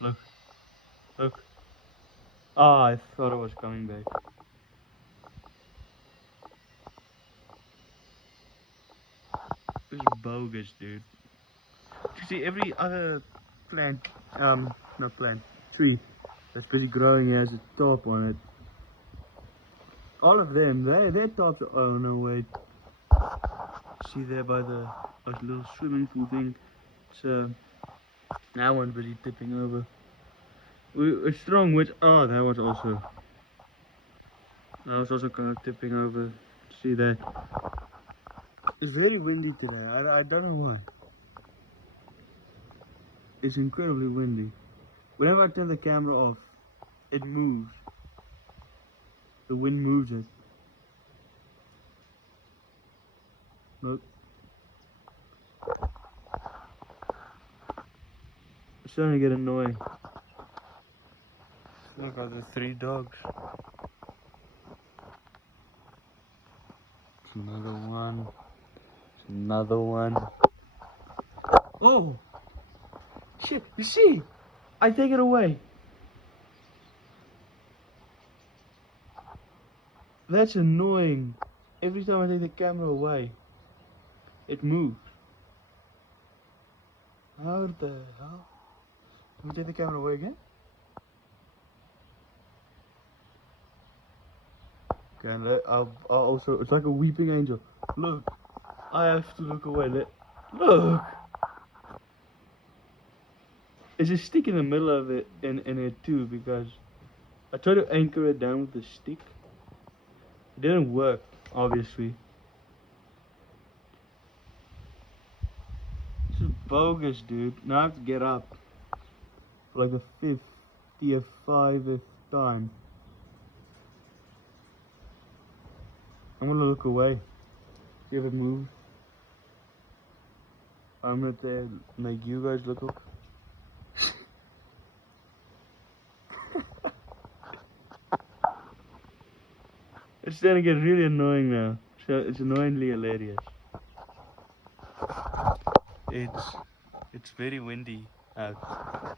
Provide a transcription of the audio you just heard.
Look, look. Ah, I thought I was coming back. This is bogus, dude. You see, every other plant, not plant, tree that's busy growing has a top on it. All of them, their tops are, oh no, wait. See there by the like little swimming pool thing? So, that one's busy tipping over. A strong wind, oh, that was also kind of tipping over. See that? It's very windy today, I don't know why. It's incredibly windy. Whenever I turn the camera off, it moves. The wind moves it. Look. It's starting to get annoying. Look at the 3 dogs. It's another one. It's another one. Oh! Shit, you see? I take it away. That's annoying. Every time I take the camera away, it moves. How the hell? Let me take the camera away again. Okay, and I'll also, it's like a weeping angel. Look, I have to look away. Look! There's a stick in the middle of it, in it too, because I tried to anchor it down with the stick. It didn't work, obviously. This is bogus, dude. Now I have to get up for like the 55th time. I'm gonna look away. See if it moves. I'm gonna make you guys look up. It's starting to get really annoying now. So it's annoyingly hilarious. It's very windy out.